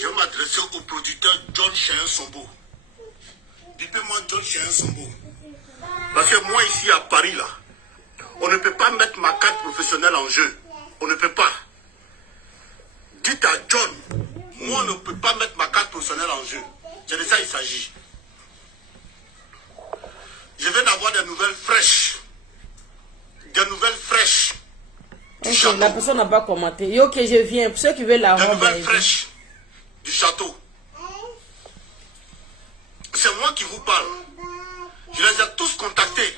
Je vais m'adresser au producteur John Chien Sombo. Dites-moi John Chien Sombo. Parce que moi ici à Paris là, on ne peut pas mettre ma carte professionnelle en jeu. On ne peut pas. Dites à John, moi on ne peut pas mettre ma carte professionnelle en jeu. C'est de ça il s'agit. Je viens d'avoir des nouvelles fraîches. Des nouvelles fraîches. Ok, la personne n'a pas commenté. Et ok, je viens. Pour ceux qui veulent la robe. Des nouvelles fraîches du château. C'est moi qui vous parle. Je les ai tous contactés.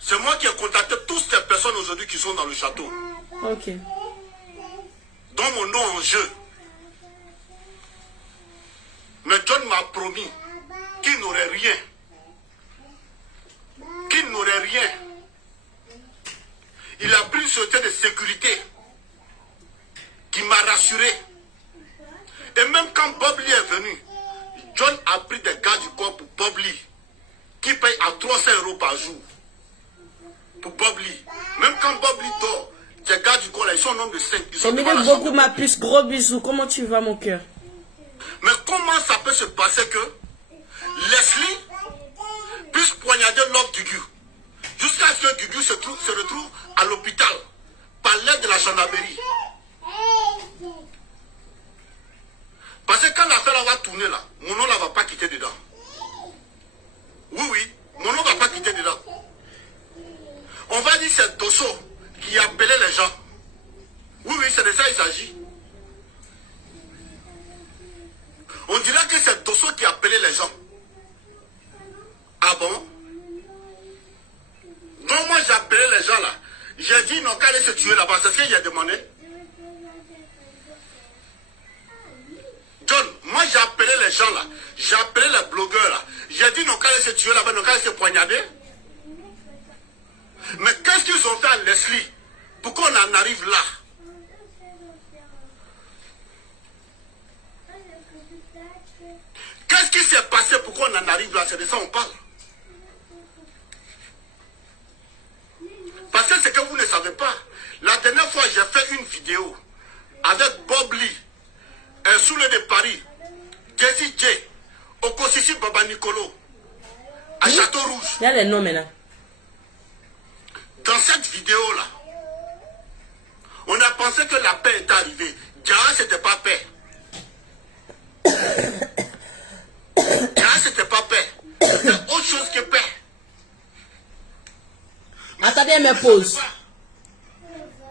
C'est moi qui ai contacté toutes ces personnes aujourd'hui qui sont dans le château. Ok. Dont mon nom en jeu. Mais John m'a promis qu'il n'aurait rien. Qu'il n'aurait rien. Il a pris une société de sécurité qui m'a rassuré. Et même quand Bob Lee est venu, John a pris des gardes du corps pour Bob Lee, qui paye à 300 € par jour. Pour Bob Lee. Même quand Bob Lee dort, les gardes du corps là, ils sont au nombre de 5. Ça mérite beaucoup ma puce. Gros bisous. Comment tu vas, mon cœur? Mais comment ça peut se passer que Leslie puisse poignarder Love Gugu jusqu'à ce que Gugu se retrouve à l'hôpital par l'aide de la gendarmerie? Parce que quand l'affaire va tourner là, mon nom ne va pas quitter dedans. Oui, oui, mon nom ne va pas quitter dedans. On va dire c'est Dosso qui appelait les gens. Oui, oui, c'est de ça qu'il s'agit. On dirait que c'est Dosso qui appelait les gens. Ah bon? Donc moi j'ai appelé les gens là. J'ai dit non, qu'elle allait se tuer là-bas. C'est ce qu'il a demandé. John, moi j'ai appelé les gens là. J'ai appelé les blogueurs là. J'ai dit non, qu'elle allait se tuer là-bas, non, qu'elle allait se poignarder. Mais qu'est-ce qu'ils ont fait à Leslie pour qu'on en arrive là? Qu'est-ce qui s'est passé pour qu'on en arrive là? C'est de ça qu'on parle. Parce que c'est que vous ne savez pas. La dernière fois, j'ai fait une vidéo avec Bob Lee, un soulé de Paris, Jesse J, Okosisi Baba Nicolo, à Château Rouge. Il y a les noms maintenant. Dans cette vidéo-là, on a pensé que la paix était arrivée. Diara, c'était pas paix. Diara, c'était pas paix. C'était autre chose que paix. Attendez, elle me pose.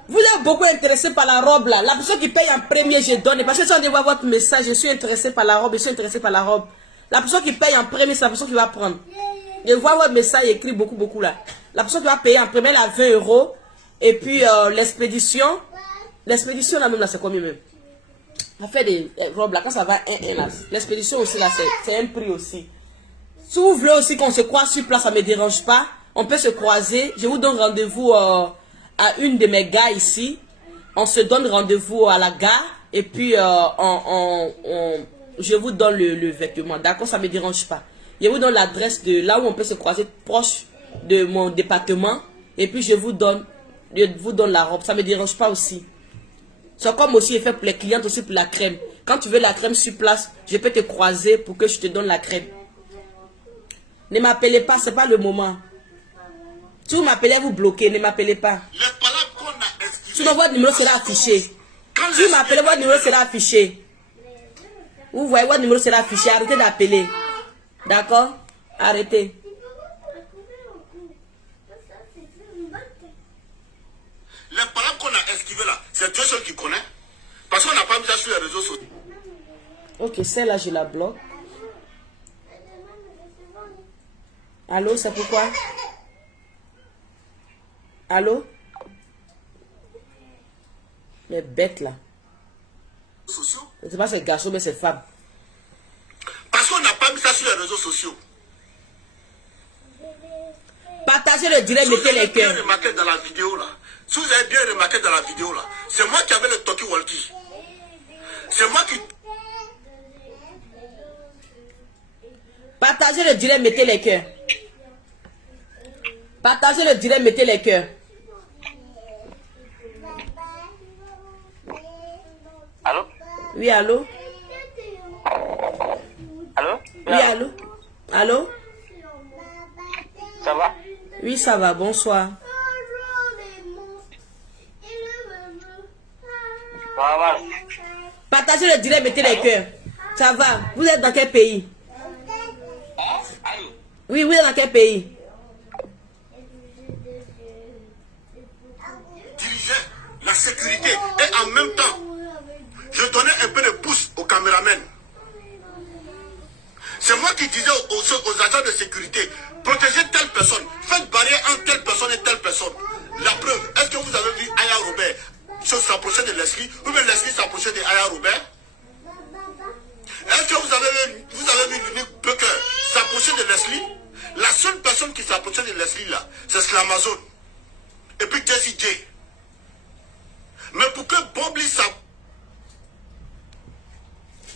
Vous êtes beaucoup intéressé par la robe là. La personne qui paye en premier, je donne. Parce que si on dit voir votre message, je suis intéressé par la robe, je suis intéressé par la robe. La personne qui paye en premier, c'est la personne qui va prendre. Je vois votre message écrit beaucoup là. La personne qui va payer en premier, elle a 20 €. Et puis l'expédition. L'expédition là même là, c'est combien même? On fait des robes là, quand ça va 1 là. L'expédition aussi là, c'est un prix aussi. Si vous voulez aussi qu'on se croise sur place, ça ne me dérange pas. On peut se croiser. Je vous donne rendez-vous à une de mes gars ici. On se donne rendez-vous à la gare. Et puis, je vous donne le vêtement. D'accord, ça ne me dérange pas. Je vous donne l'adresse de là où on peut se croiser proche de mon département. Et puis, je vous donne la robe. Ça ne me dérange pas aussi. C'est comme aussi je fais pour les clientes aussi pour la crème. Quand tu veux la crème sur place, je peux te croiser pour que je te donne la crème. Ne m'appelez pas, ce n'est pas le moment. Si vous m'appelez, vous bloquez, ne m'appelez pas. Sinon, votre numéro sera affiché. Si vous m'appelez, votre numéro sera affiché. Vous voyez, votre numéro sera affiché. Arrêtez d'appeler. D'accord? Arrêtez. Les paroles qu'on a esquivées là, c'est Dieu seul qui connaît. Parce qu'on n'a pas mis ça sur les réseaux sociaux. Ok, celle-là, je la bloque. Allô, c'est pourquoi? Allô? Les bêtes là. C'est pas ces garçons, mais ces femmes. Parce qu'on n'a pas mis ça sur les réseaux sociaux. Partagez le direct, mettez les cœurs. Si vous avez bien remarqué dans la vidéo là, si vous avez bien remarqué dans la vidéo là, c'est moi qui avais le talkie-walkie. C'est moi qui... Partagez le direct, mettez les cœurs. Partagez le direct, mettez les cœurs. Allô? Oui, allô? Allô? Oui, allô? Allô? Ça va? Oui, ça va, bonsoir. Ça va. Partagez le direct, mettez les cœurs. Ça va. Vous êtes dans quel pays? Allô? Oui, vous êtes dans quel pays? Dirigeait la sécurité et en même temps, je donnais un peu de pouce aux caméramans. C'est moi qui disais aux agents de sécurité, protégez telle personne, faites barrière entre telle personne et telle personne. La preuve, est-ce que vous avez vu Aya Robert s'approcher de Leslie ou bien Leslie s'approcher de Aya Robert? Est-ce que vous avez vu l'unique Bucker s'approcher de Leslie? La seule personne qui s'approchait de Leslie là, c'est Slamazone. Et puis Jessie J. Mais pour que Bob Lee s'approche.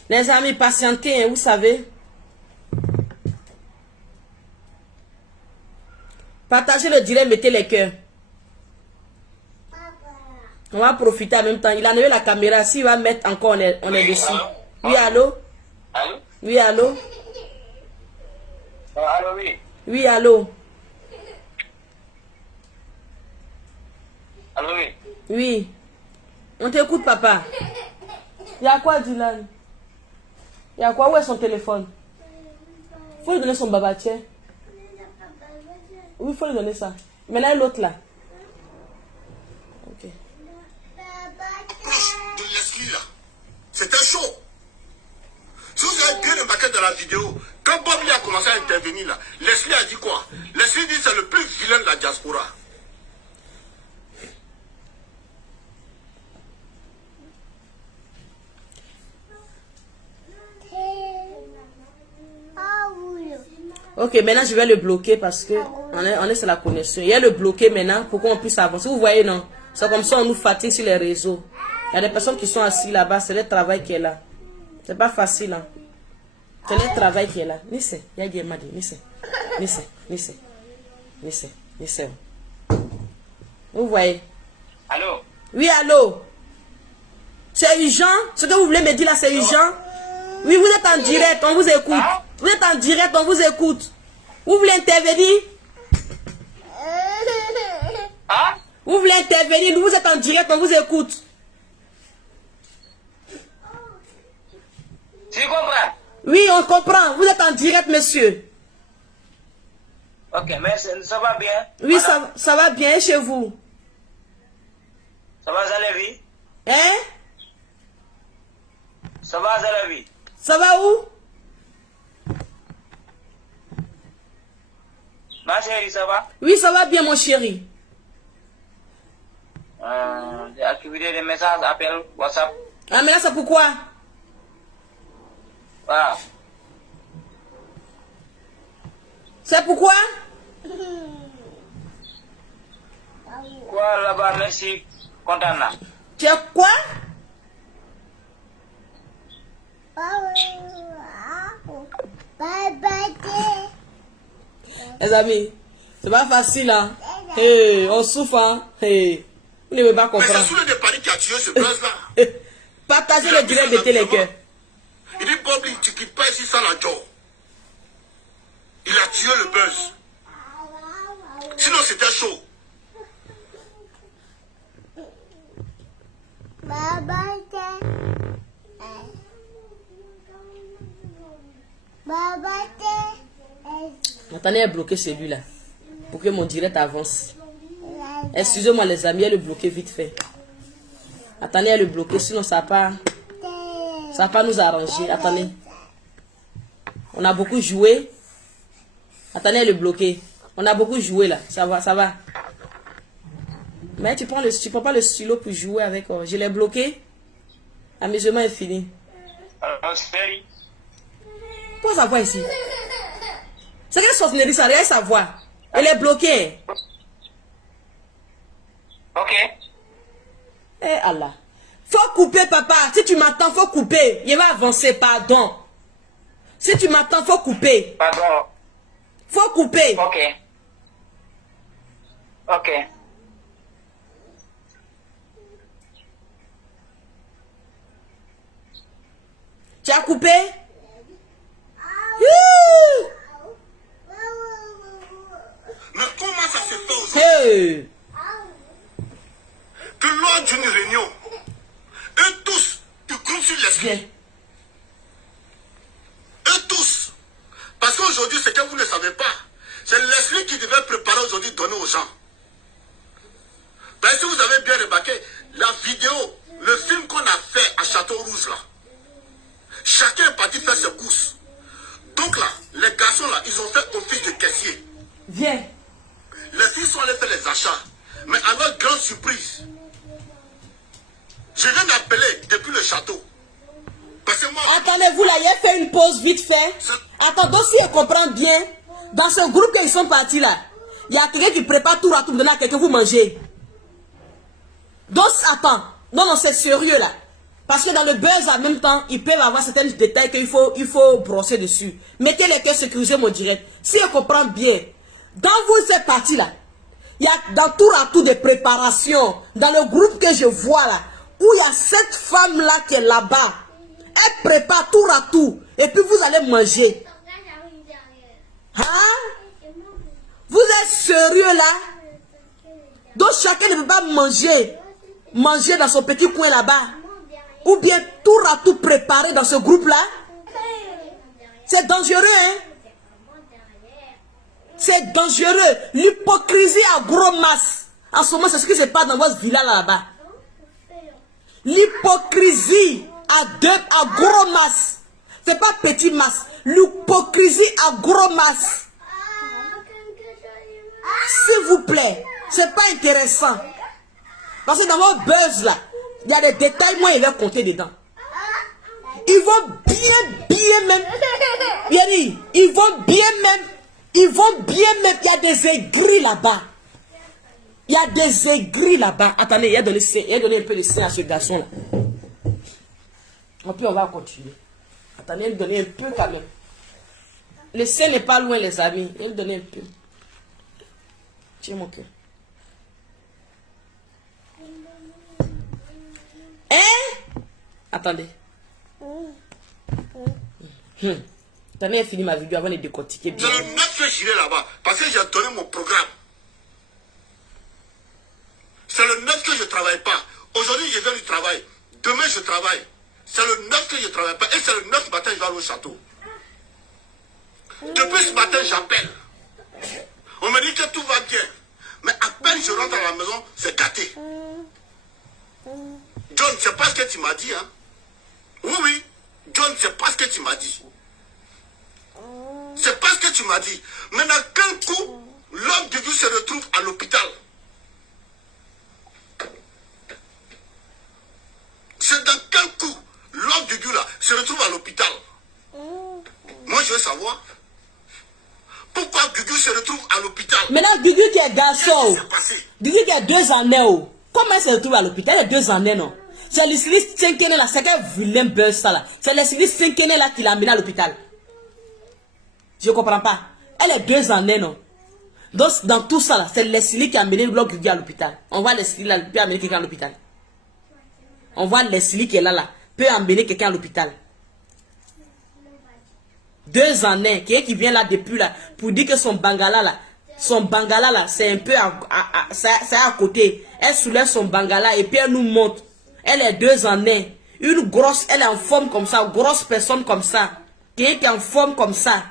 Les amis, patientez, hein, vous savez. Partagez le direct, mettez les cœurs. On va profiter en même temps. Il a enlevé la caméra. S'il va mettre encore, on est dessus. Oui, allô? Allô? Oui, allô? Allô, oui. Oui, allô? Allô, oui. Oui. On t'écoute, papa. Il y a quoi, Dylan? Il y a quoi? Où est son téléphone? Faut lui donner son baba, tiens. Oui, il faut lui donner ça. Maintenant, l'autre là. Ok. Approche de Leslie là. C'était chaud. Si vous avez bien remarqué dans la vidéo, quand Bob Lee a commencé à intervenir là, Leslie a dit quoi? Leslie dit c'est le plus vilain de la diaspora. Ok, maintenant je vais le bloquer parce que on est sur la connexion. Il y a le bloqué maintenant pour qu'on puisse avancer. Vous voyez, non? C'est comme ça on nous fatigue sur les réseaux. Il y a des personnes qui sont assises là-bas, c'est le travail qui est là. C'est pas facile, hein. C'est le travail qui est là. Nisse, il y a des madi, Nisse. Vous voyez? Allô? Oui, allô? C'est urgent? Ce que vous voulez me dire là, c'est urgent? Oui, vous êtes en direct, on vous écoute. Vous êtes en direct, on vous écoute. Vous voulez intervenir? Hein? Vous voulez intervenir? Vous êtes en direct, on vous écoute. Tu comprends? Oui, on comprend. Vous êtes en direct, monsieur. Ok, mais ça va bien? Oui, Madame? ça va bien chez vous. Ça va, Zalevi? Hein? Ça va, Zalevi? Ça va où? Ma chérie, ça va? Oui, ça va bien, mon chéri. Activité des messages, appels, WhatsApp. Ah, mais là, c'est pourquoi? Voilà. C'est pourquoi? Quoi là-bas, merci. Content là. Tu as quoi? Les amis, c'est pas facile, hein. Hey, on souffre, hein. Hey. Vous ne pouvez pas Mais c'est comprendre. Souley de Paris qui a tué ce buzz là. Partagez le direct, mettez les cœurs. Il dit Bob Lee, tu quittes pas ici sans la job. Il a tué le buzz. Sinon c'était chaud. Attendez à bloquer celui-là. Pour que mon direct avance. Excusez-moi les amis, à le bloquer vite fait. Attendez à le bloquer, sinon ça va pas nous arranger. Attendez. On a beaucoup joué. Attendez à le bloquer. On a beaucoup joué là. Ça va. Mais tu prends pas le stylo pour jouer avec. Je l'ai bloqué. L'amusement est fini. Chérie. Pourquoi sa voix ici? C'est quelle sorcellerie ça? Regarde sa voix. Elle est bloquée. Ok. Eh Allah. Faut couper, papa. Si tu m'attends, faut couper. Il va avancer, pardon. Si tu m'attends, faut couper. Pardon. Faut couper. Ok. Ok. Tu as coupé? Mais comment ça se fait aujourd'hui Hey. que lors d'une réunion, eux tous, ils groupent sur l'esprit. Viens. Eux tous. Parce qu'aujourd'hui, ce que vous ne savez pas, c'est l'esprit qui devait préparer aujourd'hui, donner aux gens. Ben, si vous avez bien remarqué, la vidéo, le film qu'on a fait à Château-Rouge, là, chacun est parti faire ses courses. Donc là, les garçons là, ils ont fait office de caissier. Viens. Les filles sont allées faire les achats. Mais à notre grande surprise, je viens d'appeler depuis le château. Parce que moi, Attendez-vous là, il a fait une pause vite fait. Attendez, si je comprends bien, dans ce groupe qu'ils sont partis là, il y a quelqu'un qui prépare tout à tout, donner à quelqu'un vous mangez. Donc attends, non, c'est sérieux là. Parce que dans le buzz en même temps, ils peuvent avoir certains détails qu'il faut brosser dessus. Mettez les cœurs sécurisés mon direct. Si je comprends bien, dans vous cette partie là, il y a dans tour à tour de préparation, dans le groupe que je vois là, où il y a cette femme là qui est là-bas. Elle prépare tour à tour. Et puis vous allez manger. Hein? Vous êtes sérieux là? Donc chacun ne peut pas manger. Manger dans son petit coin là-bas. Ou bien tour à tour préparé dans ce groupe là. C'est dangereux hein? C'est dangereux. L'hypocrisie à gros masse. En ce moment, c'est ce qui se passe dans votre villa là-bas. L'hypocrisie à gros masse. C'est pas petit masse. L'hypocrisie à gros masse. S'il vous plaît, c'est pas intéressant. Parce que dans votre buzz là, il y a des détails, moi, il va compter dedans. Ils vont bien même. Ils vont bien même. Il y a des aigris là-bas. Il y a des aigris là-bas. Attendez, il a donné un peu de sein à ce garçon-là. Et puis on va continuer. Attendez, il a donné un peu quand même. Le sein n'est pas loin, les amis. Il a donné un peu. Tiens mon cœur. Hein? Attendez. Attendez, j'ai fini ma vidéo avant de décortiquer bien. c'est le 9 que j'irai là-bas. Parce que j'ai donné mon programme. C'est le 9 que je ne travaille pas. Aujourd'hui, je viens du travail. Demain, je travaille. C'est le 9 que je ne travaille pas. Et c'est le 9 matin, je vais aller au château. Depuis ce matin, j'appelle. On me dit que tout va bien. Mais à peine je rentre à la maison, c'est gâté. John, c'est pas ce que tu m'as dit, hein? Oui. John, c'est pas ce que tu m'as dit. C'est pas ce que tu m'as dit. Mais dans quel coup, l'homme de Dieu se retrouve à l'hôpital? C'est dans quel coup, l'homme de Dieu là, se retrouve à l'hôpital? Moi, je veux savoir. Pourquoi Gugu se retrouve à l'hôpital? Maintenant, Gugu qui est garçon. Qu'est-ce qui s'est passé? Gugu qui a 2 années. Oh. Comment il se retrouve à l'hôpital? Il a 2 années, non? C'est le styliste 5 années là. C'est quel vilain buzz ça là? C'est le styliste 5 années là qui l'a amené à l'hôpital. Je comprends pas. Elle a 2 années, non? Donc, dans tout ça là, c'est Leslie qui a amené le Gugu à l'hôpital. On voit Leslie là, peut amener quelqu'un à l'hôpital. On voit Leslie qui est là, peut amener quelqu'un à l'hôpital. 2 années, quelqu'un qui vient là depuis là, pour dire que son bangala là, c'est un peu c'est à côté. Elle soulève son bangala et puis elle nous montre. Elle est 2 années. Une grosse, elle est en forme comme ça, grosse personne comme ça. Quelqu'un qui est en forme comme ça.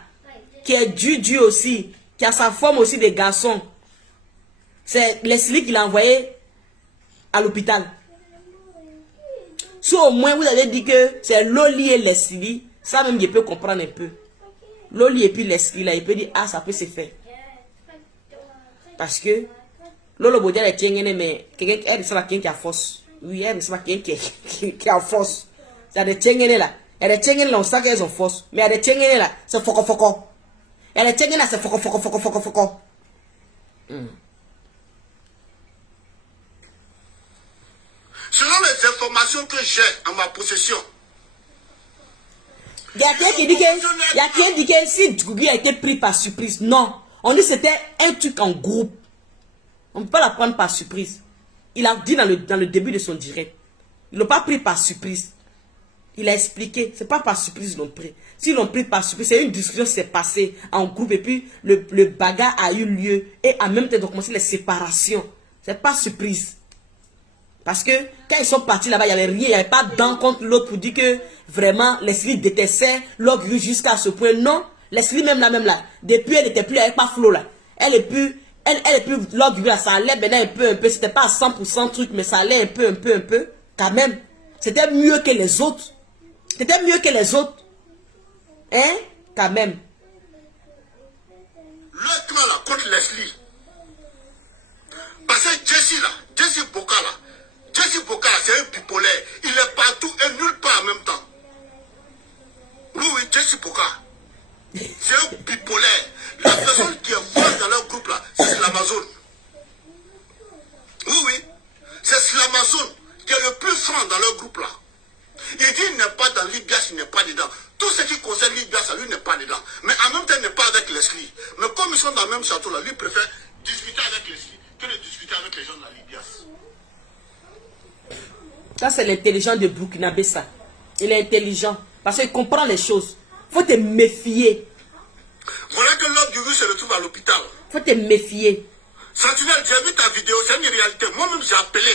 Qui est du aussi. Qui a sa forme aussi de garçon. C'est Leslie qui l'a envoyé à l'hôpital. Si au moins vous avez dit que c'est Loli et Leslie, ça même je peux comprendre un peu. Loli et puis Leslie là, il peut dire ah ça peut se faire. Parce que Lolo Bodia est tiengene mais quelqu'un elle c'est pas quelqu'un qui a force. Oui, elle c'est pas quelqu'un qui a force. C'est des tiengene là. Elle est tiengene là on sait qu'elles ont force, mais elle est tiengene là, c'est foko. Elle est tiengene là, c'est foko. Selon les informations que j'ai en ma possession, Il y a quelqu'un qui dit que si Gugu a été pris par surprise, non. On dit que c'était un truc en groupe. On ne peut pas la prendre par surprise. Il a dit dans le début de son direct. Il ne l'a pas pris par surprise. Il a expliqué. C'est pas par surprise l'ont pris. S'ils l'ont pris par surprise, c'est une discussion qui s'est passée en groupe et puis le bagarre a eu lieu et en même temps ils ont commencé les séparations. C'est pas surprise. Parce que quand ils sont partis là-bas, il n'y avait rien, il n'y avait pas d'un contre l'autre pour dire que vraiment Leslie détestait Lord Guru jusqu'à ce point. Non, Leslie même là, depuis elle n'était plus avec pas Flo là. Elle est plus Lord Guru là, ça allait maintenant un peu. C'était pas à 100% truc, mais ça allait un peu, quand même. C'était mieux que les autres. C'était mieux que les autres. Hein? Quand même. Le clan là contre Leslie. Parce que Jesse Boka là, c'est un bipolaire. Il est partout et nulle part en même temps. Oui, Jesse Boka. C'est un bipolaire. La personne qui est forte dans leur groupe là, c'est Slamazone. Oui. C'est Slamazone qui est le plus franc dans leur groupe là. Il dit il n'est pas dans Libias, il n'est pas dedans. Tout ce qui concerne Libias, lui n'est pas dedans. Mais en même temps, il n'est pas avec Leslie. Mais comme ils sont dans le même château là, lui préfère discuter avec Leslie que de discuter avec les gens de la Libias. Ça, c'est l'intelligent de Burkinabé, ça. Il est intelligent. Parce qu'il comprend les choses. Faut te méfier. Voilà que l'homme du rue se retrouve à l'hôpital. Faut te méfier. Sentinelle, j'ai vu ta vidéo, c'est une réalité. Moi-même, j'ai appelé.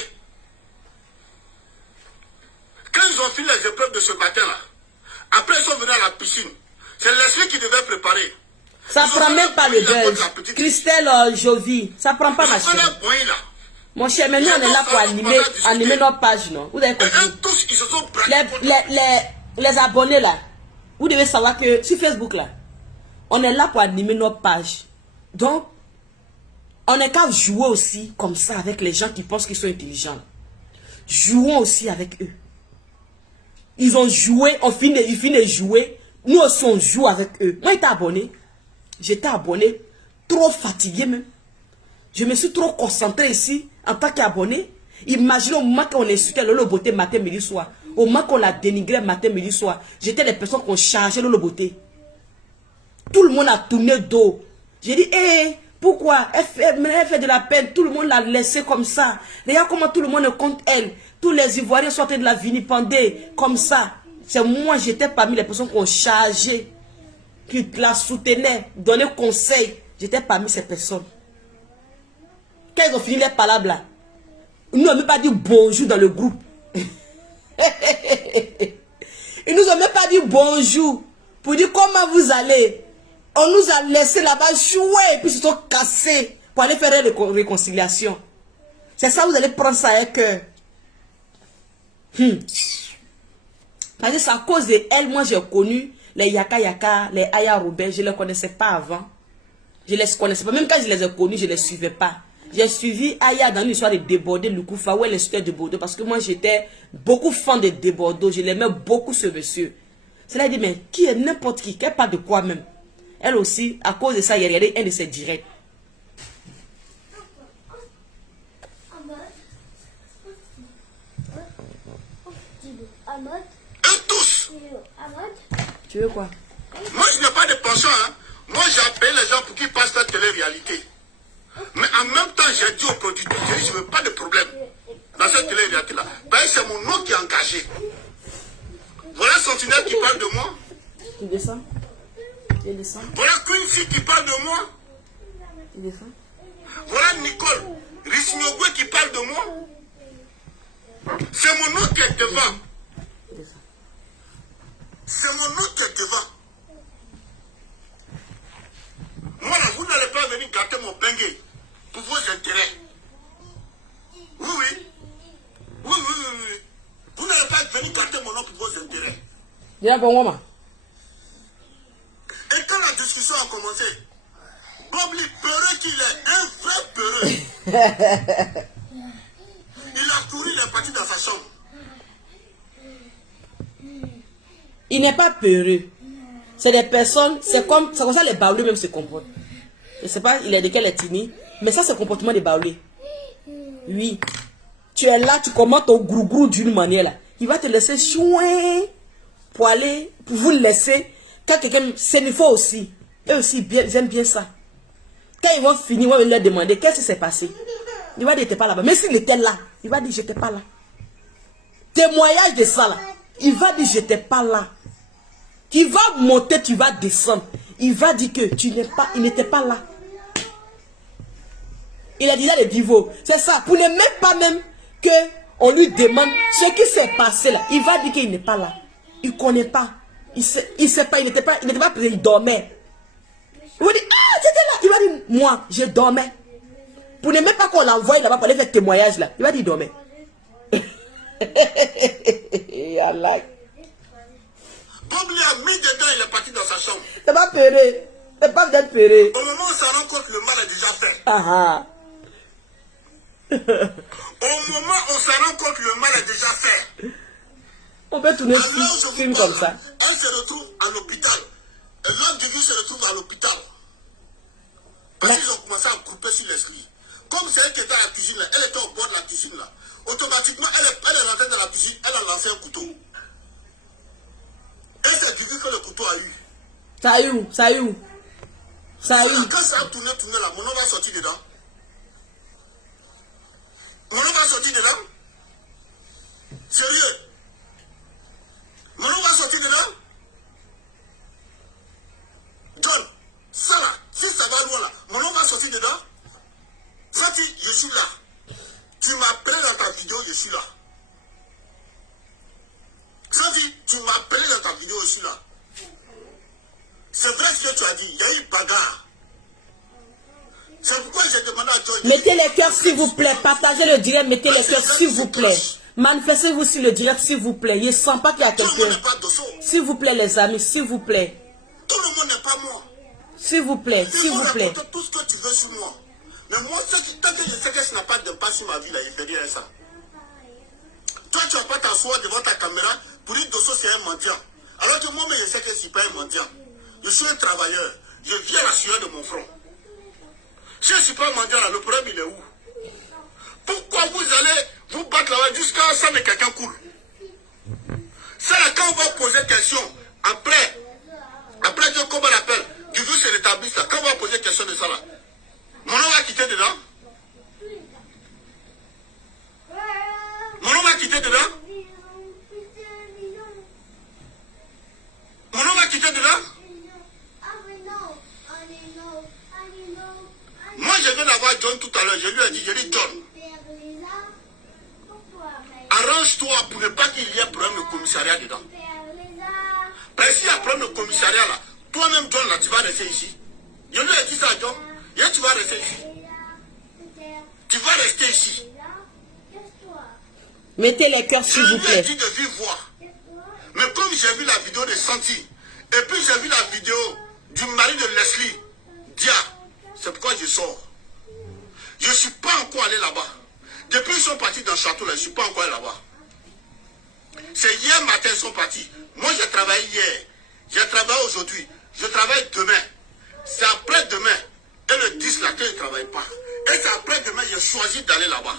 Quand ils ont fini les épreuves de ce matin-là, après ils sont venus à la piscine. C'est Leslie qui devait préparer. Ça prend même pas le buzz. Christelle Jovi, ça prend pas ma chérie. Mon cher, mais nous on est là pour animer notre page, non? Vous avez compris? Tous, ils se sont les abonnés là, vous devez savoir que sur Facebook là, on est là pour animer notre page. Donc, on n'est qu'à jouer aussi comme ça avec les gens qui pensent qu'ils sont intelligents. Jouons aussi avec eux. Ils ont joué, ils finissent de jouer. Nous aussi on joue avec eux. Moi j'étais abonné. J'étais abonné. Trop fatigué même. Je me suis trop concentré ici en tant qu'abonné. Imaginez au moment qu'on insultait Lolo Beauté matin, midi, soir. Au moment qu'on la dénigrait matin, midi, soir. J'étais les personnes qu'on chargeait Lolo Beauté. Tout le monde a tourné dos. J'ai dit, hé, pourquoi elle fait de la peine. Tout le monde l'a laissé comme ça. Regarde comment tout le monde compte elle. Tous les Ivoiriens sont en train de la vilipender comme ça. C'est moi, j'étais parmi les personnes qu'on chargeait, qui la soutenaient, donnaient conseil. J'étais parmi ces personnes. Quand ils ont fini les palabres là, ils nous ont même pas dit bonjour dans le groupe. Ils nous ont même pas dit bonjour pour dire comment vous allez. On nous a laissé là-bas jouer et puis ils se sont cassés pour aller faire des réconciliations. C'est ça, vous allez prendre ça avec cœur. Parce que c'est à cause de elle, moi j'ai connu les Yaka Yaka, les Aya Robert, je ne les connaissais pas avant. Je ne les connaissais pas, même quand je les ai connus, je ne les suivais pas. J'ai suivi Aya dans l'histoire de Débordé, Lukufa, où elle est de Bordeaux, parce que moi j'étais beaucoup fan de Débordé, je l'aimais beaucoup ce monsieur. Cela dit, mais qui est n'importe qui, qu'elle parle de quoi même. Elle aussi, à cause de ça, il y a regardé un de ses directs. Eux tous. Tu veux quoi? Moi, je n'ai pas de pension. Hein. Moi, j'ai appelé les gens pour qu'ils passent la télé-réalité. Mais en même temps, j'ai dit aux producteurs, je ne veux pas de problème dans cette télé-réalité-là. Ben, c'est mon nom qui est engagé. Voilà Sentinelle qui parle de moi. Tu descends? Tu descends? Voilà Quincy qui parle de moi. Tu descends? Voilà Nicole Rissignogue qui parle de moi. C'est mon nom qui est devant. C'est mon nom qui est devant. Moi, là, vous n'allez pas venir gâter mon bengue pour vos intérêts. Oui. Vous n'allez pas venir gâter mon nom pour vos intérêts. Viens pour moi. Et quand la discussion a commencé, Bob Lee, peureux qu'il est, un vrai peureux. Il a couru, il est parti dans sa chambre. Il n'est pas peureux. C'est des personnes, c'est comme ça les baoulés même se comportent. Je ne sais pas il est de quelle ethnie, mais ça c'est le comportement des baoulés. Oui. Tu es là, tu commentes au grou-grou d'une manière là. Il va te laisser chouin pour aller, pour vous laisser. Quand quelqu'un, c'est une fois aussi. Eux aussi, ils aiment bien ça. Quand ils vont finir, ils vont leur demander qu'est-ce qui s'est passé. Il va dire, t'es pas là-bas. Mais s'il était là, il va dire, j'étais pas là. Témoignage de ça là. Il va dire, je n'étais pas là. Tu vas monter, tu vas descendre. Il va dire que il n'était pas là. Il a déjà le niveau. C'est ça. Pour ne même pas même que on lui demande ce qui s'est passé là. Il va dire qu'il n'est pas là. Il ne connaît pas. Il sait pas. Il n'était pas prêt. Il dormait. Il va dire, ah, c'était là. Il va dire, moi, je dormais. Pour ne même pas qu'on l'envoie là-bas pour aller faire témoignage là. Il va dire, il dormait. Allah. Comme il a mis dedans, il est parti dans sa chambre. C'est pas peuré. C'est pas d'être peuré. Au moment où on s'en rend compte, le mal est déjà fait. Ah. Au moment où on s'en rend compte, le mal est déjà fait. On peut tourner ce film comme ça. Elle se retrouve à l'hôpital. Et l'homme de vie se retrouve à l'hôpital. Parce qu'ils ont commencé à couper sur l'esprit. Comme c'est elle qui était à la cuisine, là, elle était au bord de la cuisine là. Automatiquement, elle est rentrée dans la cuisine, elle a lancé un couteau. Et c'est du que le couteau a eu. Ça a eu. Quand ça a tourné là, mon homme va sortir dedans. Mon homme va sortir dedans. Sérieux. Mon homme va sortir dedans. John, ça là, si ça va loin là, mon homme va sortir dedans. Fati, je suis là. Tu m'as appelé dans ta vidéo, je suis là. Fati, tu m'as appelé dans ta vidéo, je suis là. C'est vrai ce que tu as dit, il y a eu bagarre. C'est pourquoi j'ai demandé à John. Mettez les cœurs s'il vous plaît. Partagez le direct, mettez les cœurs s'il vous plaît. Manifestez-vous sur le direct s'il vous plaît. Je ne sens pas qu'il y a quelqu'un. S'il vous plaît les amis, s'il vous plaît. Tout le monde n'est pas moi. S'il vous plaît, s'il vous plaît. Tu peux tout ce que tu veux sur moi. Mais moi, tant que je sais que ça n'a pas d'impact sur ma vie, là, il fait rien à ça. Toi, tu ne vas pas t'asseoir devant ta caméra pour dire que c'est un mendiant. Alors que moi, je sais que je ne suis pas un mendiant. Je suis un travailleur. Je viens la sueur de mon front. Si je ne suis pas un mendiant, là, le problème, il est où? Pourquoi vous allez vous battre là-bas jusqu'à ça que quelqu'un coule? Ça, là, quand on va poser question, après que, comment on appelle, du coup, c'est l'établissement, là, quand on va poser question de ça, là, mon homme va quitter dedans. Mon homme va quitter dedans. Mon homme va quitter dedans. Moi, je viens d'avoir John tout à l'heure. Je lui ai dit, John, arrange-toi pour ne pas qu'il y ait problème de commissariat dedans. Parce que s'il y a problème de commissariat là, toi-même, John, là, tu vas rester ici. Je lui ai dit ça, John. Et tu vas rester ici. Tu vas rester ici. Mettez les cœurs s'il vous plaît. Je lui ai dit de vive voix. Mais comme j'ai vu la vidéo de Santi, et puis j'ai vu la vidéo du mari de Leslie, Dia, c'est pourquoi je sors. Je ne suis pas encore allé là-bas. Depuis qu'ils sont partis dans le château, là, je ne suis pas encore allé là-bas. C'est hier matin qu'ils sont partis. Moi, j'ai travaillé hier. J'ai travaillé aujourd'hui. Je travaille demain. C'est après-demain. Et le 10 là, que je ne travaille pas. Et c'est après-demain, j'ai choisi d'aller là-bas.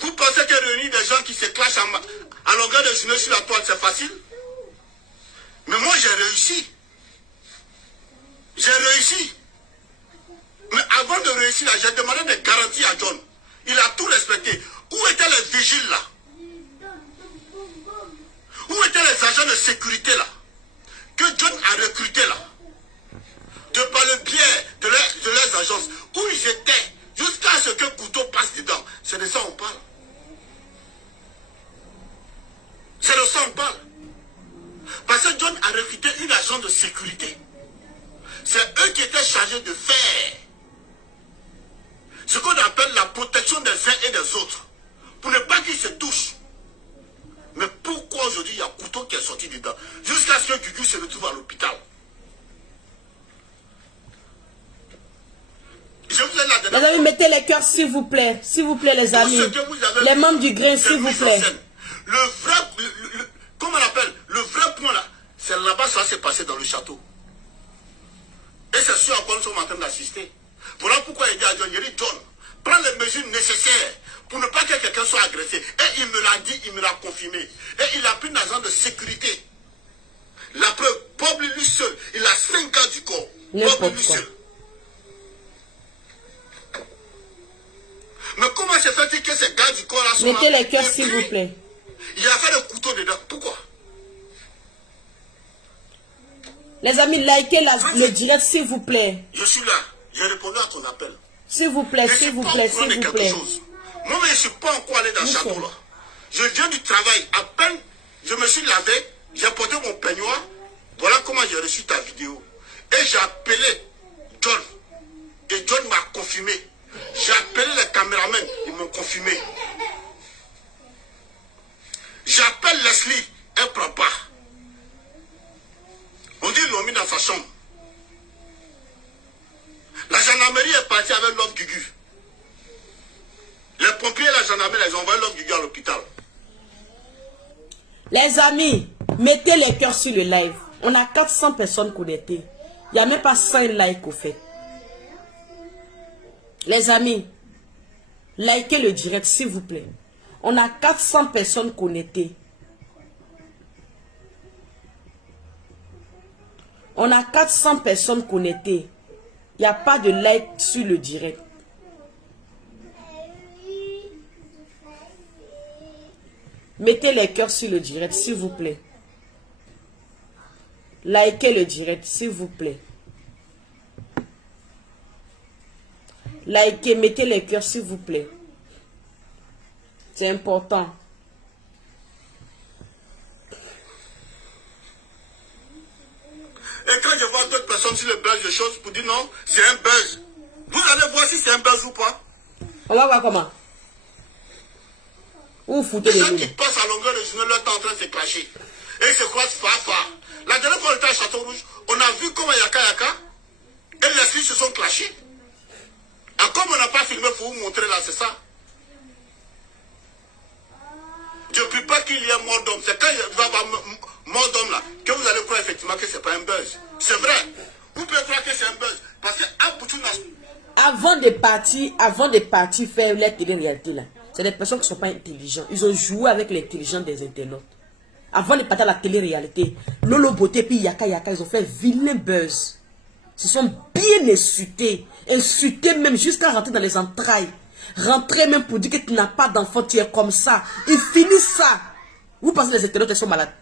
Vous pensez que réunir des gens qui se clashent à longueur de journée sur la toile, c'est facile? Mais moi, j'ai réussi. J'ai réussi. Mais avant de réussir, j'ai demandé des garanties à John. Il a tout respecté. Où étaient les vigiles là? Où étaient les agents de sécurité là? Que John a recruté là? De par le biais de leurs agences. Où ils étaient? Jusqu'à ce que couteau passe dedans. C'est de ça qu'on parle. C'est de ça qu'on parle. Parce que John a recruté une agent de sécurité. C'est eux qui étaient chargés de faire ce qu'on appelle la protection des uns et des autres. Pour ne pas qu'ils se touchent. Mais pourquoi aujourd'hui il y a un couteau qui est sorti dedans? Jusqu'à ce que Gugu se retrouve à l'hôpital. Je vous ai la dernière Les amis, mettez les cœurs s'il vous plaît. S'il vous plaît les amis. Les membres du grain s'il vous plaît. Le vrai, comment on appelle, le vrai point là, c'est là-bas ça s'est passé dans le château. Et c'est sûr à quoi nous sommes en train d'assister. Voilà pourquoi il dit à John, John, prends les mesures nécessaires pour ne pas que quelqu'un soit agressé. Et il me l'a dit, il me l'a confirmé. Et il a pris un agent de sécurité. La preuve, Bob lui seul, il a 5 ans N'importe quoi. Mais comment se fait-il que ces gars du corps là sont Mettez là? les cœurs Et s'il puis, vous plaît. Il y avait le couteau dedans. Pourquoi? Les amis, likez le direct s'il vous plaît. Je suis là. J'ai répondu à ton appel. S'il vous plaît, Je s'il suis vous pas plaît, au courant de s'il vous quelque plaît. chose. Moi, je ne suis pas encore allé dans le château là. Je viens du travail. À peine, je me suis lavé. J'ai porté mon peignoir. Voilà comment j'ai reçu ta vidéo. Et j'ai appelé John. Et John m'a confirmé. J'ai appelé les caméramans. Ils m'ont confirmé. J'appelle Leslie. Elle ne prend pas. On dit qu'ils l'ont mis dans sa chambre. La gendarmerie est partie avec l'homme Gugu. Les pompiers et la gendarmerie, ils ont envoyé l'homme Gugu à l'hôpital. Les amis, mettez les cœurs sur le live. On a 400 personnes connectées. Il n'y a même pas 5 likes au fait. Les amis, likez le direct s'il vous plaît. On a 400 personnes connectées. On a 400 personnes connectées. Il n'y a pas de like sur le direct. Mettez les cœurs sur le direct, s'il vous plaît. Likez le direct, s'il vous plaît. Likez, mettez les cœurs, s'il vous plaît. C'est important. Et quand je vois d'autres personnes sur le buzz de choses pour dire non, c'est un buzz. Vous allez voir si c'est un buzz ou pas. On va voir comment. Où foutez Les les gens nous. qui passent à longueur de journée, leur temps en train de se clasher. Et ils se croisent fa. La dernière fois qu'on était à Château-Rouge, on a vu comment Yaka et les filles se sont clashés. Et comme on n'a pas filmé, il faut vous montrer là, c'est ça. Je ne prie pas qu'il y ait mort d'homme. C'est quand il va y avoir mort d'homme là, que vous allez croire effectivement que ce n'est pas un buzz. C'est vrai. Vous pouvez croire que c'est un buzz. Parce que Avant de partir faire les télé-réalité là, c'est des personnes qui ne sont pas intelligentes. Ils ont joué avec l'intelligence des internautes. Avant de partir à la télé-réalité, Lolo Beauté puis Yaka, ils ont fait vilain buzz. Ils se sont bien insultés. Insultés même jusqu'à rentrer dans les entrailles. Rentrer même pour dire que tu n'as pas d'enfant, tu es comme ça. Ils finissent ça. Vous pensez que les internautes sont malades.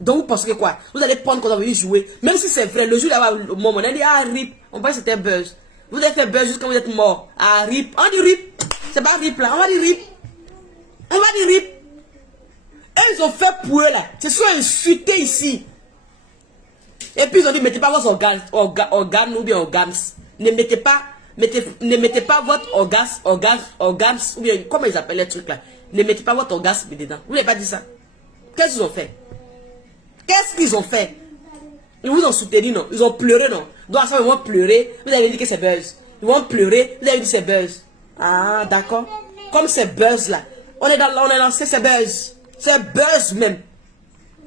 Donc vous pensez que quoi? Vous allez prendre quand vous allez jouer. Même si c'est vrai, le jour là, le moment, on a dit ah rip. On pense que c'était un buzz. Vous avez fait buzz jusqu'à vous êtes mort. Ah rip. On dit rip. C'est pas rip là. On va dire rip. On va dire rip. Et ils ont fait pour eux là. Ils se sont insultés ici. Et puis ils ont dit mettez pas vos organes ou bien organes. Ne mettez pas votre orgasme ou bien comment ils appellent les trucs là. Ne mettez pas votre orgasme dedans. Vous n'avez pas dit ça. Qu'est-ce qu'ils ont fait? Qu'est-ce qu'ils ont fait? Ils vous ont soutenu, non? Ils ont pleuré, non? Donc à ça, ils vont pleurer. Vous avez dit que c'est buzz. Ils vont pleurer. Vous avez dit que c'est buzz. Ah, d'accord. Comme c'est buzz là. On est lancé, c'est buzz. C'est buzz même.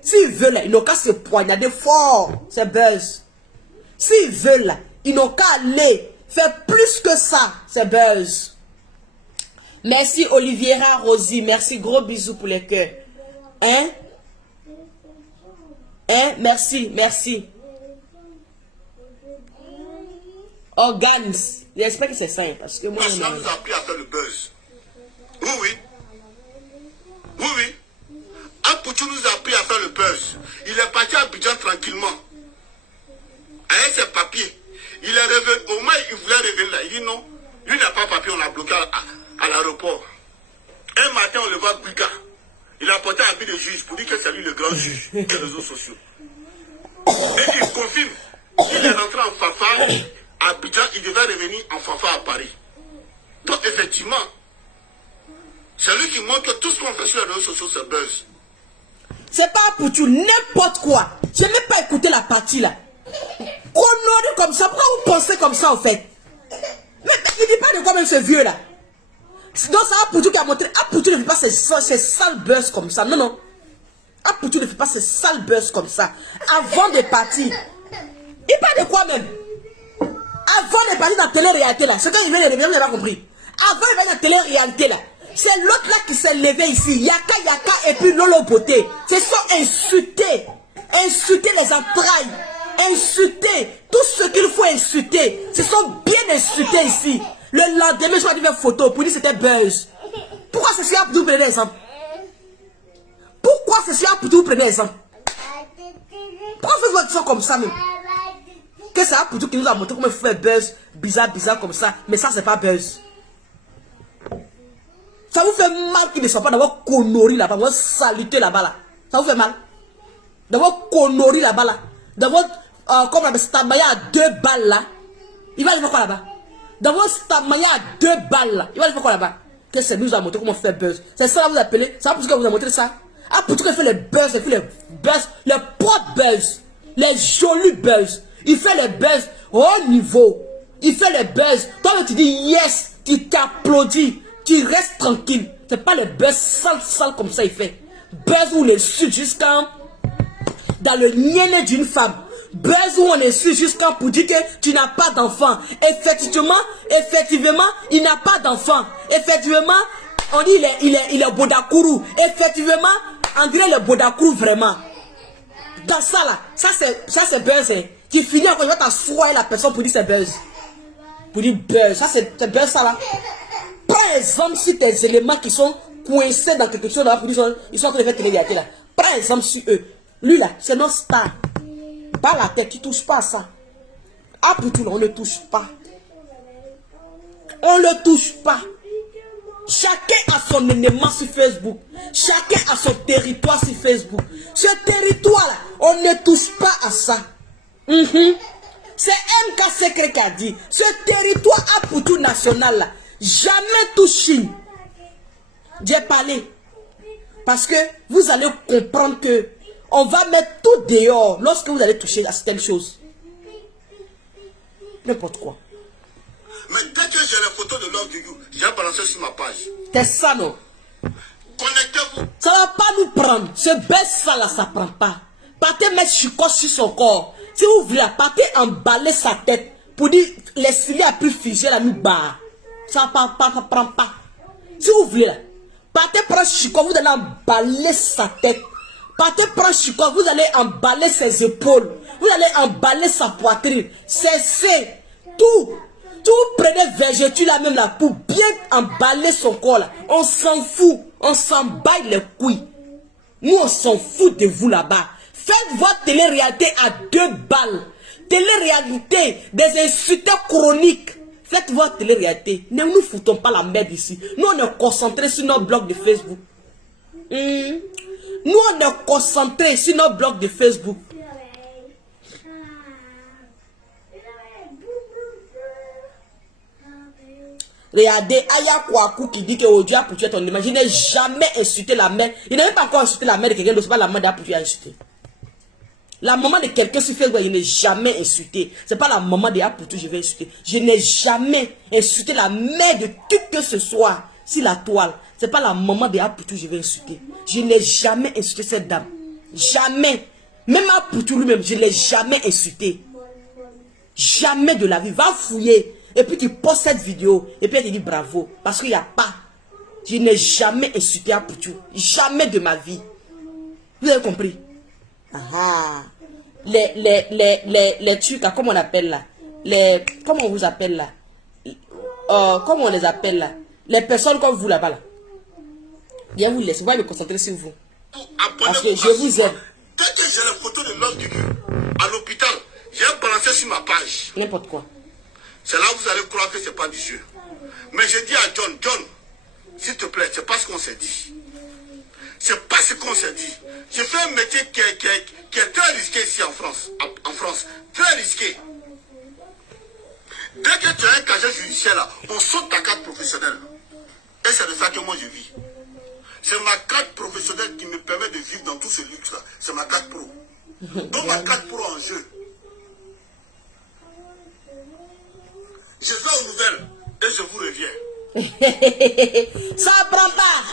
S'ils veulent là, ils n'ont qu'à se poignarder fort. C'est buzz. S'ils veulent là, ils n'ont qu'à aller faire plus que ça. C'est buzz. Merci Oliviera Rosie. Merci. Gros bisous pour les cœurs. Hein? Hein? Merci. Merci. Organes. J'espère que c'est ça. Parce que moi, ça nous a appris à faire le buzz. Oui. Apoutou nous a appris à faire le buzz. Il est parti à Abidjan tranquillement. Avec ses papiers. Il est revenu. Au moins, il voulait revenir là. Il dit non. Lui n'a pas papier, on l'a bloqué à l'aéroport. Un matin, on le voit Brika. Il a porté un habit de juge pour dire que c'est lui le grand juge des réseaux sociaux. Et il confirme qu'il est rentré en Fafa à Abidjan. Il devait revenir en Fafa à Paris. Donc, effectivement, c'est lui qui montre que tout ce qu'on fait sur les réseaux sociaux, c'est buzz. C'est pas pour tout, n'importe quoi. Je n'ai même pas écouté la partie là. Honoré comme ça, pourquoi vous pensez comme ça en fait? Mais il dit pas de quoi même ce vieux là. Donc ça Apoutou qui a montré. Apoutou ne fait pas ces sales buzz comme ça. Non. Apoutou ne fait pas ces sales buzz comme ça. Avant de partir. Il parle de quoi même? Avant de partir dans la télé-réalité là. C'est quand il vient de revenir, vous n'avez pas compris. Avant de venir dans la télé-réalité là. C'est l'autre là qui s'est levé ici. Yaka et puis Lolo Beauté. Se sont insultés. Insultés les entrailles. Insulter tout ce qu'il faut insulter. Ce sont bien insultés ici. Le lendemain, je vais faire une photo pour dire que c'était buzz. Pourquoi c'est ça pour vous prenez exemple? Pourquoi c'est ça pour vous prenez exemple? Pourquoi vous faites ça comme ça même? Que ça pour tout qui nous a montré comment faire buzz, bizarre comme ça. Mais ça, c'est pas buzz. Ça vous fait mal qu'il ne soit pas d'avoir connerie là-bas, d'avoir saluté là-bas là. Ça vous fait mal? D'avoir connerie là-bas là. D'avoir, comme on appelle Stamaya à 2 balles là. Il va aller faire quoi là-bas? D'avoir Stamaya à 2 balles là. Il va aller faire quoi là-bas? Que c'est nous a montré comment faire buzz. C'est ça là vous appelez? C'est pour ça que vous a montré ça? Ah, pour tout qu'il fait les buzz, il fait les buzz, les propres buzz, les jolis buzz. Il fait les buzz au haut niveau. Il fait les buzz. Toi, tu dis yes, tu t'applaudis, tu restes tranquille. C'est pas les buzz sales comme ça, il fait. Buzz où on est su jusqu'à dans le niainé d'une femme. Buzz où on est su jusqu'à pour dire que tu n'as pas d'enfant. Effectivement, il n'a pas d'enfant. Effectivement, on dit il est Bodakuru. Effectivement, on dirait le Bodakuru vraiment. Dans ça là, ça c'est buzz. Hein. Tu finis encore, il va t'asseoir la personne pour dire c'est buzz. Pour dire buzz, ça c'est buzz ça là. Par exemple, si tes éléments qui sont coincés dans quelque chose là, pour dire ils sont en train de faire télé-réalité là. Par exemple, si eux, lui là, c'est notre star. Pas la tête, tu touches pas à ça. Ah pour tout là, on ne touche pas. On ne touche pas. Chacun a son élément sur Facebook. Chacun a son territoire sur Facebook. Ce territoire là, on ne touche pas à ça. C'est MK Secret qui a dit. Ce territoire a pour tout national là. Jamais touché. J'ai parlé. Parce que vous allez comprendre que on va mettre tout dehors lorsque vous allez toucher à certaines choses. N'importe quoi. Mais dès que j'ai les photos de Love You, j'ai balancé sur ma page. C'est ça non? Connectez-vous. Ça va pas nous prendre. Ce baisse ça là, ça prend pas. Partez mettre Chico sur son corps. Si vous voulez, partez emballer sa tête pour dire les cils à plus figés la mi-barre. Ça ne prend pas. Si vous voulez, là, partez prendre Chico, vous allez emballer sa tête. Partez prendre Chico, vous allez emballer ses épaules. Vous allez emballer sa poitrine. Cessez tout. Tout prenez végétule là même là pour bien emballer son corps là. On s'en fout. On s'en bat les couilles. Nous on s'en fout de vous là-bas. Faites votre télé-réalité à 2 balles. Télé-réalité des insultés chroniques. Faites votre télé-réalité. Ne nous foutons pas la merde ici. Nous on est concentrés sur notre blog de Facebook. Nous on est concentrés sur notre blog de Facebook. Regardez Aya Kwaku qui dit que aujourd'hui a pour tuer ton image. Je n'ai jamais insulté la mère. Il n'a même pas encore insulté la mère de quelqu'un d'autre. C'est pas la mère d'A pour tuer à insulter. La maman de quelqu'un sur Facebook, je n'ai jamais insulté. C'est pas la maman de A pour tuer, je vais insulter. Je n'ai jamais insulté la mère de qui que ce soit sur la toile. C'est pas la maman de A pour tuer, je vais insulter. Je n'ai jamais insulté cette dame. Jamais. Même A pour tuer lui-même, je ne l'ai jamais insulté. Jamais de la vie. Va fouiller. Et puis tu postes cette vidéo. Et puis elle te dit bravo. Parce qu'il n'y a pas. Je n'ai jamais insulté à Poutou. Jamais de ma vie. Vous avez compris? Les trucs, comment on appelle là? Comment on vous appelle là? Comment on les appelle là? Les personnes comme vous là-bas là. Bien vous laissez. Vous allez me concentrer sur vous. Parce que je vous aime. Dès que j'ai les photos de Love You à l'hôpital, j'ai balancé sur ma page. N'importe quoi. C'est là où vous allez croire que c'est pas du jeu. Mais je dis à John, s'il te plaît, c'est pas ce qu'on s'est dit. C'est pas ce qu'on s'est dit. J'ai fait un métier qui est très risqué ici en France. En France, très risqué. Dès que tu as un casier judiciaire là, on saute ta carte professionnelle. Et c'est de ça que moi je vis. C'est ma carte professionnelle qui me permet de vivre dans tout ce luxe là. C'est ma carte pro. Donc ma carte pro en jeu. Je vais aux nouvelles et je vous reviens. Ça prend pas.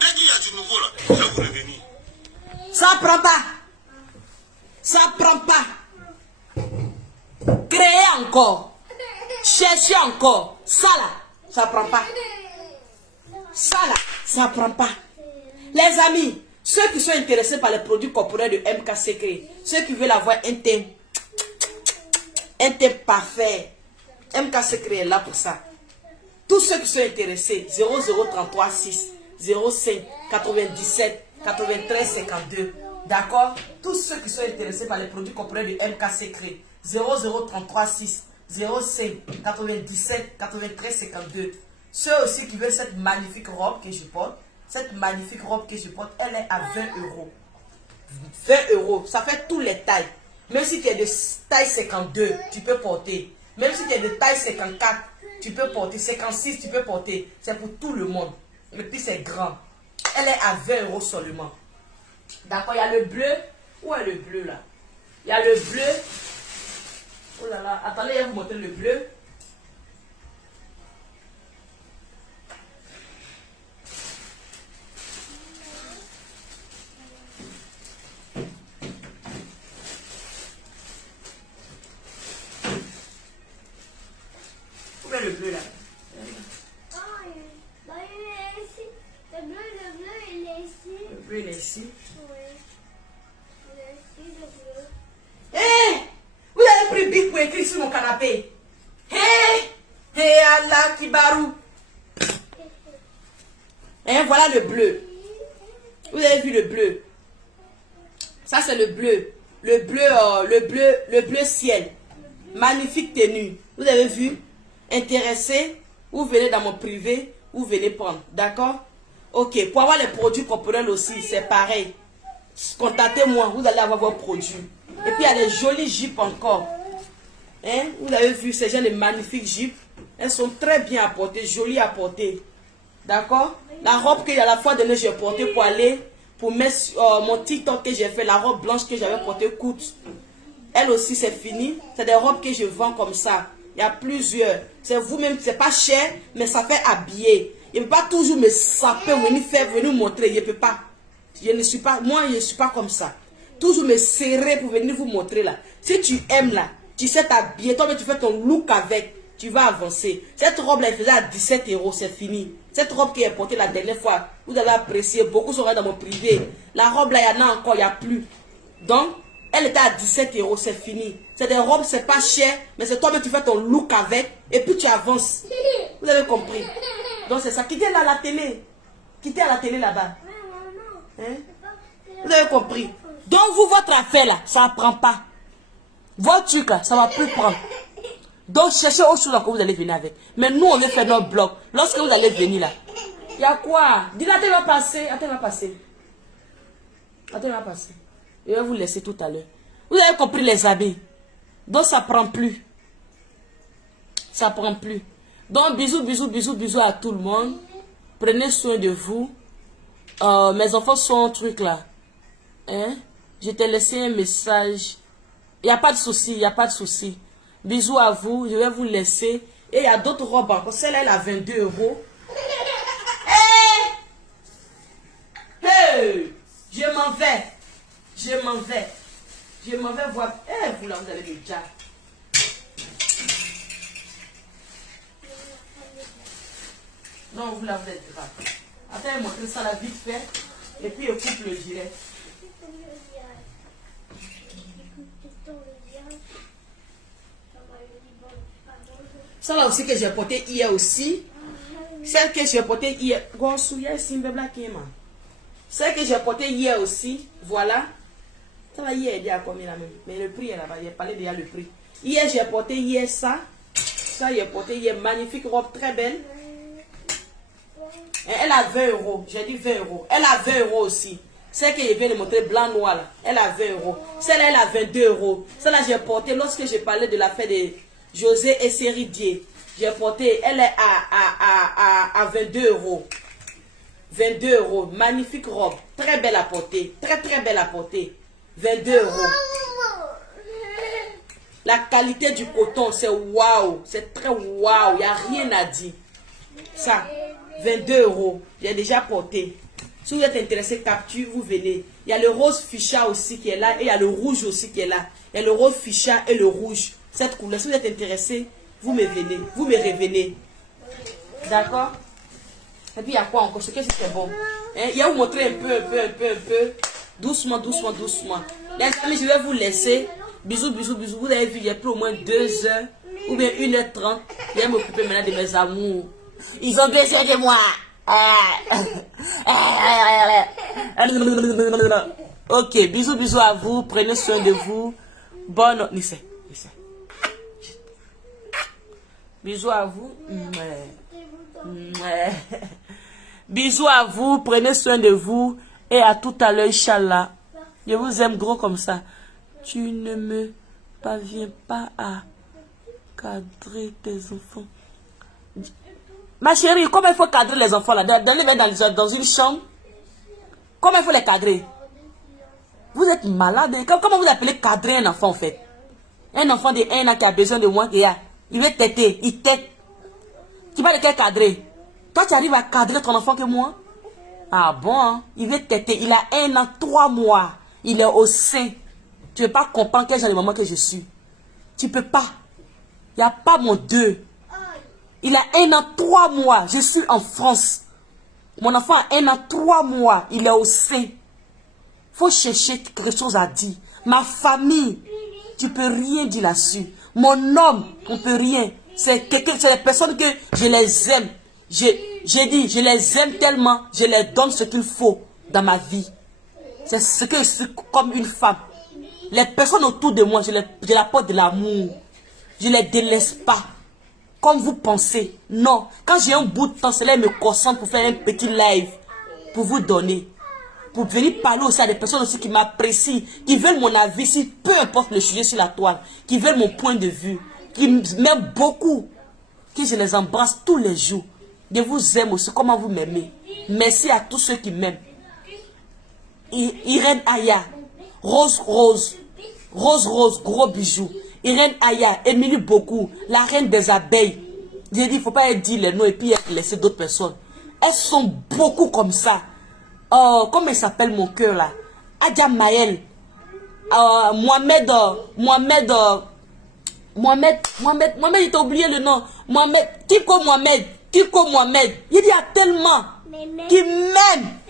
Dès qu'il y a du nouveau là, je vais vous revenir. Ça prend pas. Ça prend pas. Créer encore. Chercher encore. Ça là, ça prend pas. Ça là, ça prend pas. Les amis, ceux qui sont intéressés par les produits corporels de MK Secret, ceux qui veulent avoir un teint un thème parfait. MK Secret est là pour ça. Tous ceux qui sont intéressés, 0033 6 05 97 93 52. D'accord? Tous ceux qui sont intéressés par les produits corporels de MK Secret, 0033 6 05 97 93 52. Ceux aussi qui veulent cette magnifique robe que je porte, cette magnifique robe que je porte, elle est à 20 euros. 20 euros, ça fait toutes les tailles. Même si tu es de taille 52, tu peux porter. Même si tu es de taille 54, tu peux porter. 56, tu peux porter. C'est pour tout le monde. Et puis c'est grand. Elle est à 20 euros seulement. D'accord, il y a le bleu. Où est le bleu là? Il y a le bleu. Oh là là, attendez, je vais vous montrer le bleu. Où est le bleu là? Le bleu, il est ici. Le bleu, il est ici. Oui. Il est ici, le bleu. Hé! Vous avez pris Big pour écrire sur mon canapé. Hé! Hé Allah Kibarou. Hein, voilà le bleu. Vous avez vu le bleu? Ça c'est le bleu. Le bleu ciel. Magnifique tenue. Vous avez vu? Intéressé? Vous venez dans mon privé. Vous venez prendre. D'accord? Ok. Pour avoir les produits corporels aussi, c'est pareil. Contactez-moi. Vous allez avoir vos produits. Et puis il y a des jolies jupes encore. Hein? Vous avez vu ces gens de magnifiques jupes. Elles sont très bien à porter, jolies à porter. D'accord? La robe que la fois dernière j'ai portée pour aller, pour mettre mon TikTok que j'ai fait, la robe blanche que j'avais portée coûte. Elle aussi c'est fini. C'est des robes que je vends comme ça. Il y a plusieurs. C'est vous-même, c'est pas cher, mais ça fait habiller. Il ne peut pas toujours me saper, venir montrer. Il ne peut pas. Je ne suis pas, moi je ne suis pas comme ça. Toujours me serrer pour venir vous montrer là. Si tu aimes là, tu sais t'habiller, toi tu fais ton look avec, tu vas avancer. Cette robe là, elle faisait à 17 euros, c'est fini. Cette robe qui est portée la dernière fois, vous allez apprécier, beaucoup seront dans mon privé. La robe là, il y en a encore, il n'y a plus. Donc, elle était à 17 euros, c'est fini. C'est des robes, c'est pas cher, mais c'est toi-même tu fais ton look avec, et puis tu avances. Vous avez compris? Donc c'est ça. Quittez là la télé. Quittez à la télé là-bas. Hein? Vous avez compris? Donc vous, votre affaire là, ça ne prend pas. Votre truc là, ça ne va plus prendre. Donc cherchez autre chose que vous allez venir avec. Mais nous, on veut faire notre blog. Lorsque vous allez venir là, il y a quoi? Dis-la, attends, va passer. Attends, va passer. Attends, va passer. Je vais vous laisser tout à l'heure. Vous avez compris les habits. Donc ça ne prend plus. Ça ne prend plus. Donc bisous, bisous, bisous, bisous à tout le monde. Prenez soin de vous. Mes enfants sont un truc là. Hein? Je t'ai laissé un message. Il n'y a pas de souci, il n'y a pas de souci. Bisous à vous, je vais vous laisser. Et il y a d'autres robes encore. Celle-là, elle a 22 euros. Hey! Hey! Je m'en vais. Je m'en vais. Je m'en vais voir. Eh, vous là, vous avez le jack. Non, vous là, vous êtes grave. Attends, je vais montrer ça la vite fait. Et puis, je coupe le direct. Ça là aussi que j'ai porté hier aussi. Celle que j'ai portée hier. Celle que j'ai portée hier aussi. Voilà. Ça va hier, il y a combien là même. Mais le prix est là-bas. Il a parlé déjà le prix. Hier, j'ai porté hier ça. Ça, j'ai porté hier. Magnifique robe, très belle. Et elle a 20 euros. J'ai dit 20 euros. Elle a 20 euros aussi. Celle que je viens de montrer, blanc-noir là. Elle a 20 euros. Celle-là, elle a 22 euros. Celle-là, j'ai porté lorsque j'ai parlé de l'affaire de José et Seridier. J'ai porté, elle est à 22 euros. 22 euros. Magnifique robe. Très belle à porter. Très, très belle à porter. 22 euros. La qualité du coton, c'est waouh. C'est très waouh. Il n'y a rien à dire. Ça, 22 euros. J'ai déjà porté. Si vous êtes intéressé, capture, vous venez. Il y a le rose ficha aussi qui est là. Et il y a le rouge aussi qui est là. Il y a le rose ficha et le rouge. Cette couleur. Si vous êtes intéressé, vous me venez. Vous me revenez. D'accord? Et puis il y a quoi encore? Ce que c'est bon. Hein? Il y a vous montrer un peu. Doucement, doucement, doucement. Les amis, je vais vous laisser. Bisous, bisous, bisous. Vous avez vu, il y a plus au moins 2 heures ou bien 1h30. Je vais m'occuper maintenant de mes amours. Ils ont besoin de moi. Ok, bisous, bisous à vous. Prenez soin de vous. Bonne... Nissé. Bisous à vous. Bisous à vous. Prenez soin de vous. Et à tout à l'heure, Inch'Allah. Je vous aime gros comme ça. Tu ne me parviens pas à cadrer tes enfants. Ma chérie, comment il faut cadrer les enfants là? Les mettre dans une chambre? Comment il faut les cadrer? Vous êtes malade. Comment vous appelez cadrer un enfant en fait? Un enfant de 1 an qui a besoin de moi, il veut têter, il tête. Tu vas lequel cadrer? Toi, tu arrives à cadrer ton enfant que moi? Ah bon, hein? Il veut têter. Il a 1 an, 3 mois. Il est au sein. Tu ne veux pas comprendre quel genre de maman que je suis. Tu peux pas. Il n'y a pas mon 2. Il a 1 an, 3 mois. Je suis en France. Mon enfant a 1 an, 3 mois. Il est au sein. Faut chercher quelque chose à dire. Ma famille, tu peux rien dire là-dessus. Mon homme, on peut rien. C'est les personnes que je les aime. J'ai dit, je les aime tellement, je les donne ce qu'il faut dans ma vie. C'est ce que je suis comme une femme. Les personnes autour de moi, je leur apporte de l'amour. Je ne les délaisse pas. Comme vous pensez. Non. Quand j'ai un bout de temps, c'est là que je me concentre pour faire un petit live. Pour vous donner. Pour venir parler aussi à des personnes aussi qui m'apprécient. Qui veulent mon avis, si peu importe le sujet sur la toile. Qui veulent mon point de vue. Qui m'aiment beaucoup. Que je les embrasse tous les jours. Je vous aime aussi. Comment vous m'aimez. Merci à tous ceux qui m'aiment. Irène Aya. Rose, gros bijoux. Irène Aya, Émilie Beaucoup, la reine des abeilles. J'ai dit, il ne faut pas dire les noms et puis laisser d'autres personnes. Elles sont beaucoup comme ça. Comment il s'appelle mon cœur là? Adja Maël. Mohamed, il t'a oublié le nom. Kiko Mohamed. Il y a tellement qui m'aiment,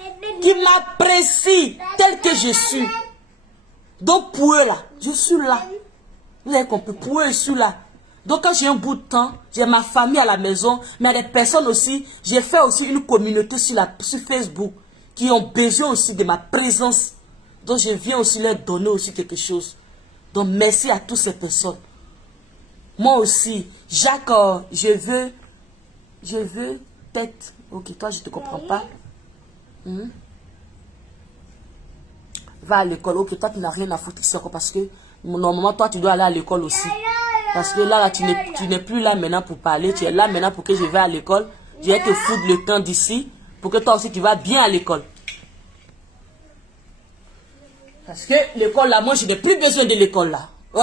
qui m'apprécient tel que je suis. Donc pour eux là, je suis là. Vous avez compris, pour eux je suis là. Donc quand j'ai un bout de temps, j'ai ma famille à la maison, mais il y a des personnes aussi, j'ai fait aussi une communauté sur Facebook qui ont besoin aussi de ma présence. Donc je viens aussi leur donner aussi quelque chose. Donc merci à toutes ces personnes. Moi aussi, Jacques, je veux peut-être... Ok, toi je te comprends pas. Va à l'école. Ok, toi tu n'as rien à foutre ici encore parce que normalement toi tu dois aller à l'école aussi. Parce que là tu n'es plus là maintenant pour parler. Tu es là maintenant pour que je vais à l'école. Je vais te foutre le temps d'ici pour que toi aussi tu vas bien à l'école. Parce que l'école là, moi je n'ai plus besoin de l'école là. Ouais.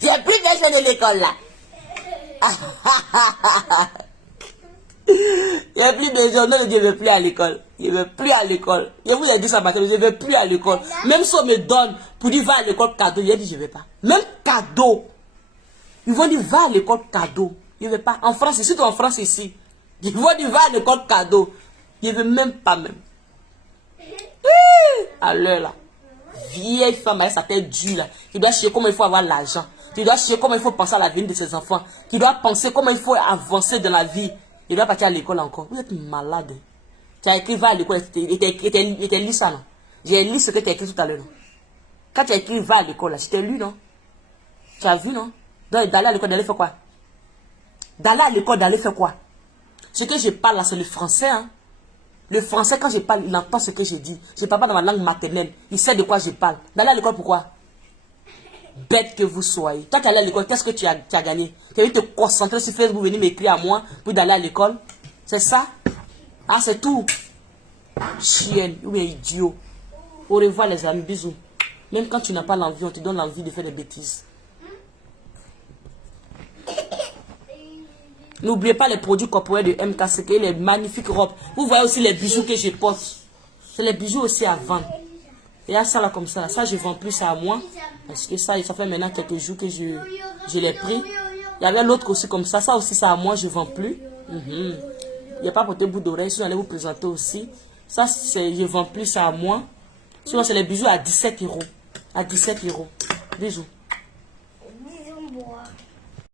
J'ai plus besoin de l'école là. Il n'y a plus de gens, non, je ne veux plus à l'école. Je ne veux plus à l'école. Je vous ai dit ça matin, je ne veux plus à l'école. Même si on me donne pour dire va à l'école cadeau, je dis je ne vais pas. Même cadeau. Ils vont dire va à l'école cadeau. Je ne veux pas. En France, surtout en France ici. Ils vont dire va à l'école cadeau. Je ne veux même pas même. À l'heure là. Vieille femme, elle s'appelle Dieu là. Qui doit chercher comment il faut avoir l'argent. Qui doit chercher comment il faut penser à l'avenir de ses enfants. Qui doit penser comment il faut avancer dans la vie. Il doit partir à l'école encore. Vous êtes malade. Tu as écrit va à l'école. Il t'a lu ça, non? J'ai lu ce que tu as écrit tout à l'heure, non? Quand tu as écrit va à l'école, là, je t'ai lu, non? Tu as vu, non? Donc, d'aller à l'école, d'aller faire quoi? D'aller à l'école, d'aller faire quoi? Ce que je parle là, c'est le français, hein? Le français, quand je parle, il entend ce que je dis. Je ne parle pas dans ma langue maternelle. Il sait de quoi je parle. D'aller à l'école, pourquoi? Bête que vous soyez. Toi, tu es allé à l'école, qu'est-ce que tu as gagné? Tu as dû te concentrer sur Facebook, venir m'écrire à moi pour d'aller à l'école? C'est ça? Ah, c'est tout. Chienne, ou bien idiot. Au revoir, les amis, bisous. Même quand tu n'as pas l'envie, on te donne l'envie de faire des bêtises. N'oubliez pas les produits corporels de MKCK, les magnifiques robes. Vous voyez aussi les bijoux que je porte. C'est les bijoux aussi à vendre. Et à ça là comme ça. Ça je vends plus ça à moi. Parce que ça fait maintenant quelques jours que je l'ai pris. Il y avait l'autre aussi comme ça. Ça aussi ça à moi je vends plus. Il n'y a pas porté bout d'oreille. Si j'allais vous présenter aussi. Ça je vends plus ça à moi. Sinon, c'est les bijoux à 17 euros. À 17 euros. Bisous. Disons bois.